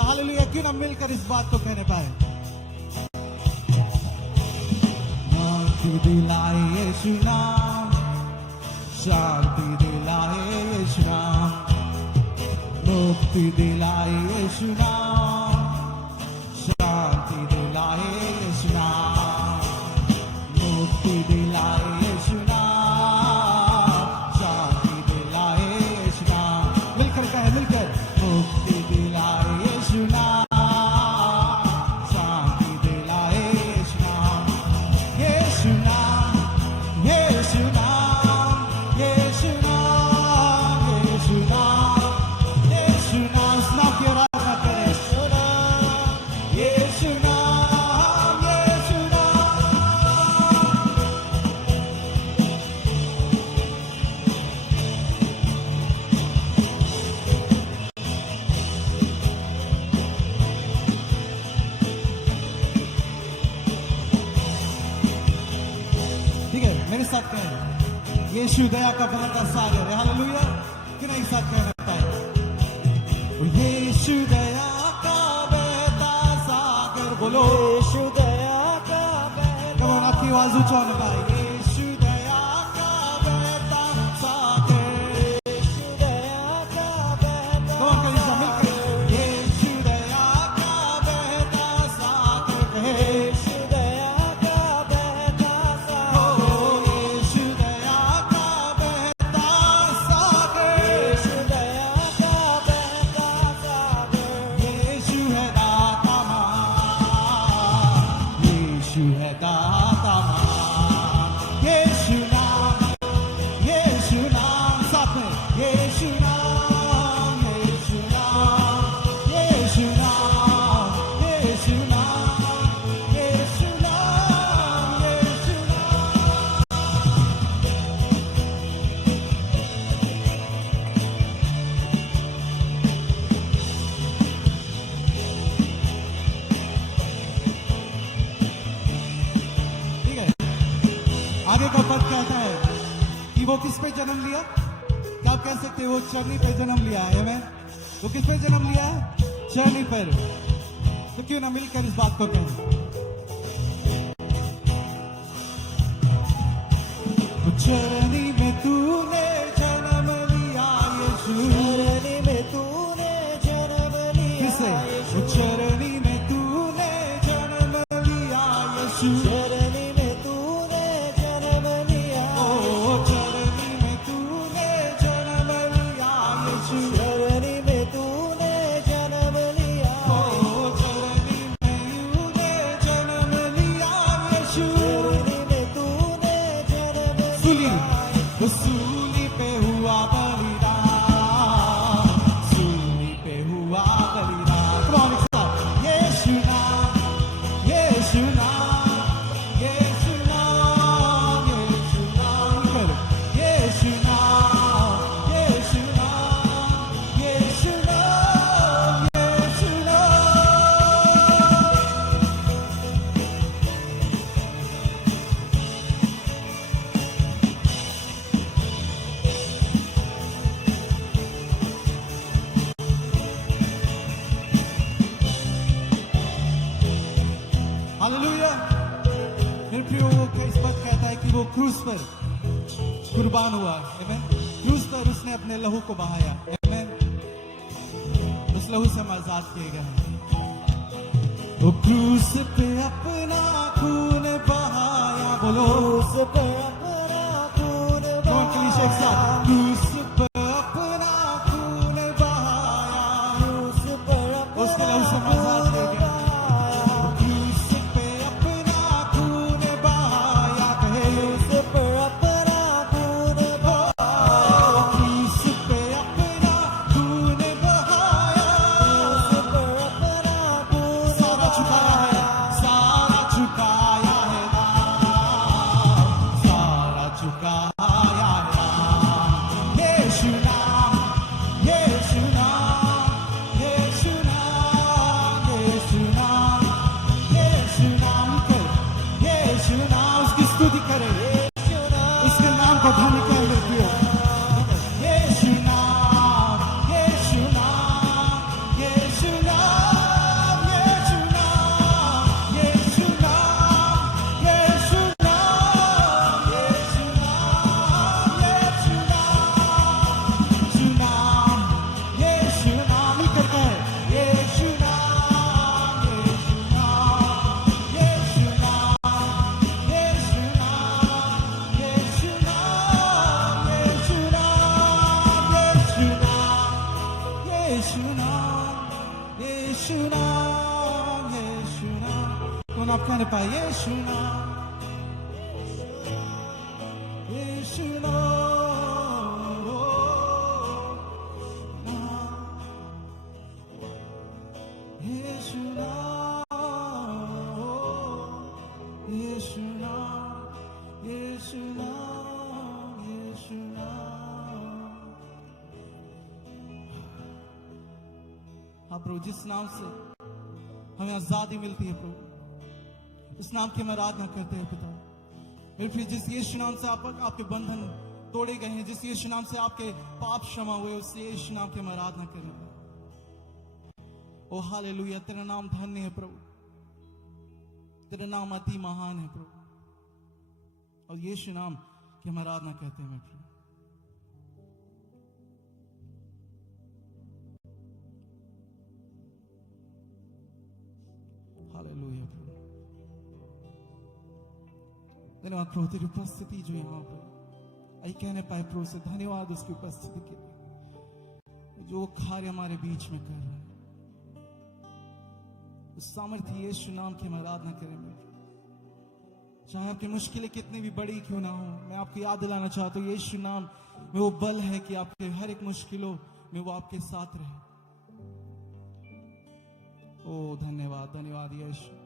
Hallelujah, क्यों ना मिलकर इस बात को कहने पाए। शांति दिलाए यीशु नाम, शांति दिलाए यीशु नाम, मुक्ति दिलाए यीशु नाम, शांति दिलाए यीशु नाम, मुक्ति दिलाए यीशु नाम, शांति दिलाए यीशु नाम। मिलकर कहे, मिलकर, मुक्ति दिलाए यीशु नाम, शांति दिलाए यीशु नाम, यीशु नाम, यीशु नाम, यीशु नाम, यीशु नाम, यीशु नाम। इस नाम की आराधना करें। यीशु नाम, यीशु नाम, यीशु नाम। ठीक है, मेरे साथ कहें, यीशु दया का बहता सागर है। हालेलुया, क्यों नहीं साथ कहना पाए। यीशु दया का बहता सागर, बोलो यीशु दया का बहता कम ऑन, आपकी आवाज ऊंचा होने पाए। यीशु दया का बहता सागर, यीशु दया का बहता कम ऑन, कहीं से मिलकर, यीशु दया का बहता सागर कहे। यीशु दया का बहता सागर, ओ यीशु दया का बहता सागर, यीशु दया का बहता सागर, यीशु है दाता महान, यीशु है दाता महान, यीशु नाम, यीशु नाम, साथ में यीशु नाम, यीशु नाम, यीशु नाम, यीशु नाम, यीशु नाम, यीशु नाम। ठीक है, आगे का पद कहता है कि वो किस पे जन्म लिया। क्या आप कह सकते हैं वो चरनी पे जन्म लिया है? मैं वो किस पे जन्म लिया है? चरनी पर। तो क्यों ना मिलकर इस बात को कहें। तो चरनी में तूने जन्म लिया यीशु, चरनी में तूने जन्म लिया किससे? यीशु, वो चरनी में तूने जन्म लिया यीशु, चरनी में तूने जन्म लिया ओ चरनी में तूने जन्म लिया यीशु, चरनी में तूने जन्म लिया ओ चरनी में तूने जन्म लिया यीशु। चरनी में तूने जन्म सूली, लिया वो सूली पे हुआ बलिदान, सूली पे हुआ बलिदान। Come on, एक साथ। यीशु नाम, यीशु नाम, यीशु नाम, यीशु नाम कर। यीशु नाम, यीशु नाम, यीशु नाम, यीशु हालेलुया। मेरे प्रियो, वो इस बात कहता है कि वो क्रूस पर कुर्बान हुआ। आमेन। क्रूस पर उसने अपने लहू को बहाया। आमेन। उस लहू से हम आजाद किए गए हैं। वो क्रूस पे अपना खून बहाया, बोलो उस पे अपना खून कौन कलीसिया एक साथ। क्रूस पे अपना खून बहाया, उस पे उसके लहू से हम आजाद किए गए हैं। क्रूस पे अपना खून बहाया कहे। उस पे अपना खून क्रूस पे अपना खून बहाया, उस पे अपना खून सारा चुकाया है, सारा चुकाया है नाम, सारा चुकाया है नाम। यीशु नाम, यीशु नाम, यीशु नाम, यीशु नाम, यीशु नाम कर, यीशु नाम। उसकी स्तुति करें, उसके नाम को धन्य कर लेती है। यीशु नाम, यीशु नाम, यीशु नाम, पाए यीशु नाम, यीशु नाम, ओ नाम, यीशु नाम, ओ यीशु नाम, यीशु नाम, यीशु नाम। हाँ प्रभु, जिस नाम से हमें आजादी मिलती है प्रभु, उस नाम की हम आराधना करते हैं पिता। फिर जिस यीशु नाम से आपके बंधन तोड़े गए हैं, जिस यीशु नाम से आपके पाप क्षमा हुए, उस यीशु नाम की हम आराधना करेंगे। ओ हालेलुया, तेरा नाम धन्य है प्रभु, तेरा नाम अति महान है प्रभु, और यीशु नाम की हम आराधना करते हैं प्रभु। हालेलुया प्रभु, धन्यवाद प्रभु तेरी उपस्थिति जो यहाँ पर आई कहने पाए प्रभु से धन्यवाद उसकी उपस्थिति के लिए, जो कार्य हमारे बीच में कर रहा है। उस सामर्थ्य यीशु नाम की हम आराधना करेंगे। चाहे आपकी मुश्किलें कितनी भी बड़ी क्यों ना हो, मैं आपको याद दिलाना चाहता हूँ यीशु नाम में वो बल है कि आपके हर एक मुश्किलों में वो आपके साथ रहे। ओ धन्यवाद, धन्यवाद यीशु।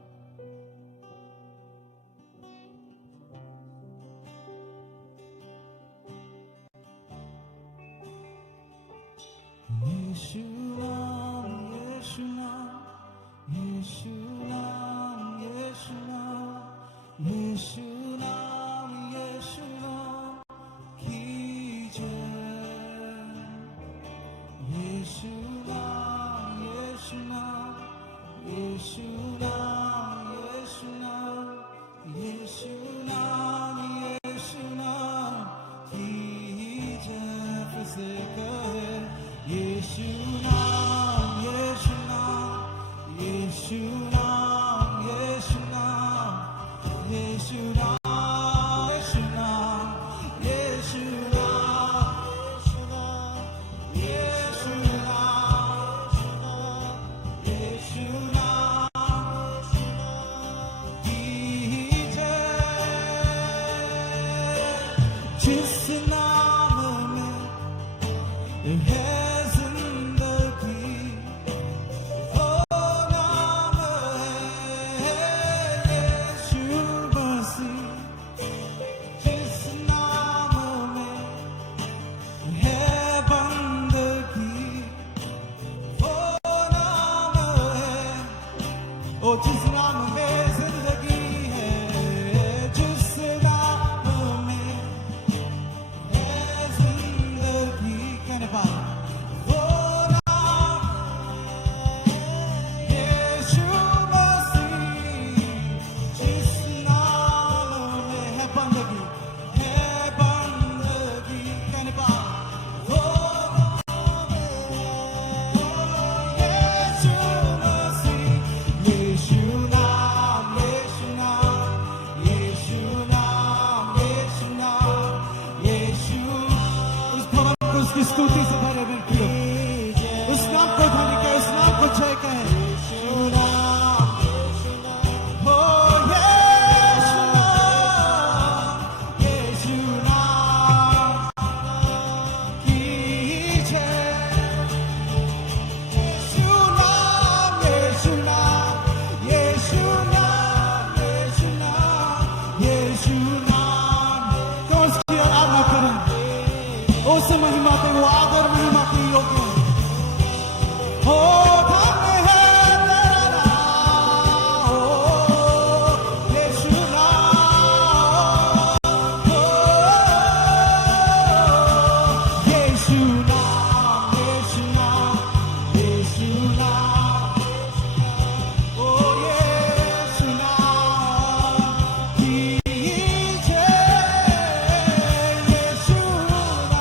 यीशु नाम, यीशु नाम, यीशु नाम, यीशु नाम, यीशु नाम, यीशु नाम की जय। यीशु नाम, यीशु नाम, यीशु नाम, यीशु नाम, यीशु नाम, यीशु नाम की जय। फिर से कहे यीशु नाम, यीशु नाम, यीशु नाम, यीशु नाम, यीशु नाम, यीशु नाम, यीशु नाम, यीशु नाम, यीशु नाम की जय। जिस नाम में है जिंदगी, वो नाम है यीशु मसीह। जिस नाम में है बंदगी, वो नाम है, ओ जिस नाम में जिंदगी है, जिस नाम में है जिंदगी, कहने पाए वो नाम यीशु मसीह। जिस नाम में है बंदगी, कहने पाए वो नाम यीशु मसीह। यीशु नाम, यीशु नाम, यीशु नाम, यीशु नाम, यीशु। उस भवन को उसकी स्तुति से भरे बिल्कुल, उस नाम को धनी कहे, उस नाम को जय कहे। यीशु नाम, ओ यीशु नाम, यीशु नाम की जय। यीशु नाम, यीशु नाम, यीशु नाम, यीशु नाम, यीशु नाम। तो उसकी आराधना करें, उस महिमा के, वो आदर महिमा के योग्य है। हो धन्य है तेरा नाम, ओ यीशु नाम, ओ यीशु नाम, यीशु नाम, यीशु नाम, ओ यीशु नाम की जय। यीशु नाम,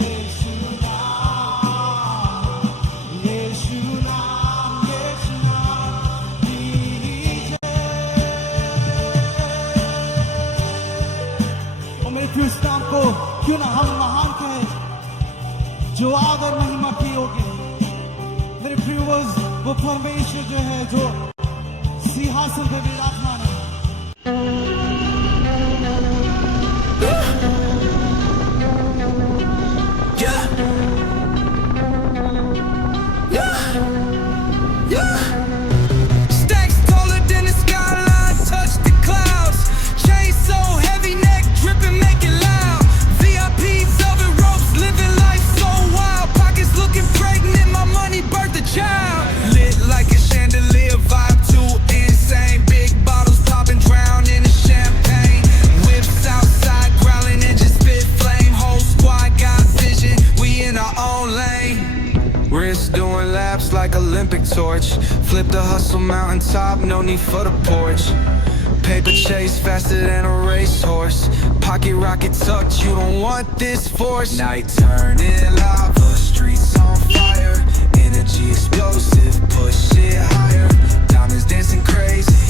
यीशु नाम, यीशु नाम, यीशु नाम की जय। और मेरे प्रिय, इस नाम को क्यों ना हम महान कहें, जो आदर महिमा की योग्य है। मेरे प्रिय, वो परमेश्वर जो है, जो सिंहासन पे विराजमान है। Stacks taller than the skyline, touch the clouds. Chain so heavy, neck dripping, make it loud. VIP velvet ropes, living life so wild. Pockets looking pregnant, my money birthed a child. Lit like a chandelier, vibe too insane. Big bottles popping, drown in the champagne. Whips outside, growling and just spit flame. Whole squad got vision, we in our own lane. Wrist doing laps like Olympic torch. Flip the hustle mountaintop, no need for the porch. Paper chase faster than a racehorse. Pocket rocket tucked, you don't want this force. Night turning lava, streets on fire. Energy explosive, push it higher. Diamonds dancing crazy,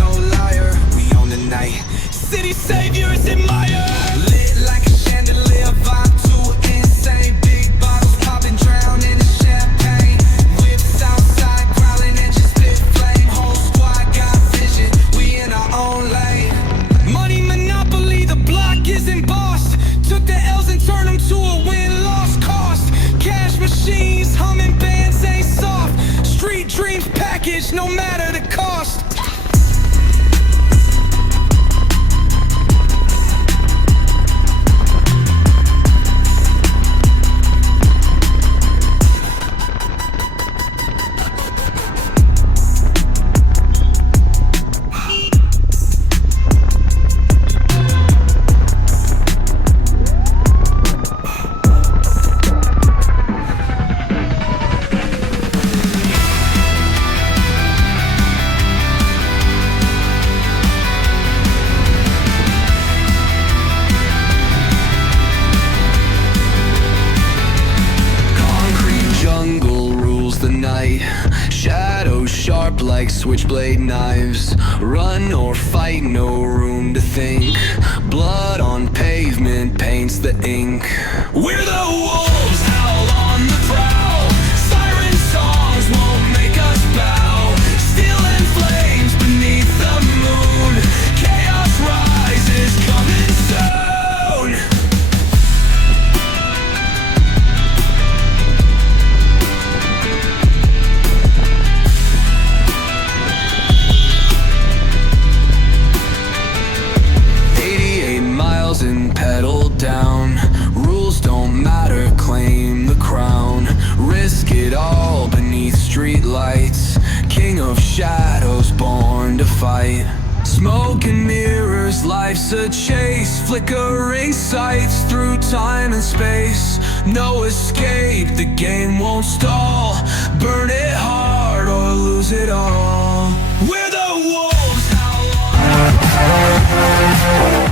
no liar. We own the night, city saviors admire. Lit like a chandelier, vibe too insane. Big bottles popping, drown in the champagne. Whips outside, growling and just spit flame. Whole squad got vision, we in our own lane. Money monopoly, the block is embossed. Took the L's and turned them to a win-loss cost. Cash machines, humming bands ain't soft. Street dreams packaged, no matter the cost. Concrete jungle rules the night. Shadows sharp like switchblade knives. Run or fight, no room to think. Blood on pavement paints the ink. We're the wolves, howl on the prowl. Siren songs won't make us bow. Steel and flames beneath the moon. Chaos rises, coming soon. And pedal down. Rules don't matter, claim the crown. Risk it all beneath street lights. King of shadows, born to fight. Smoke and mirrors, life's a chase. Flickering sights through time and space. No escape, the game won't stall. Burn it hard or lose it all. We're the wolves, how long?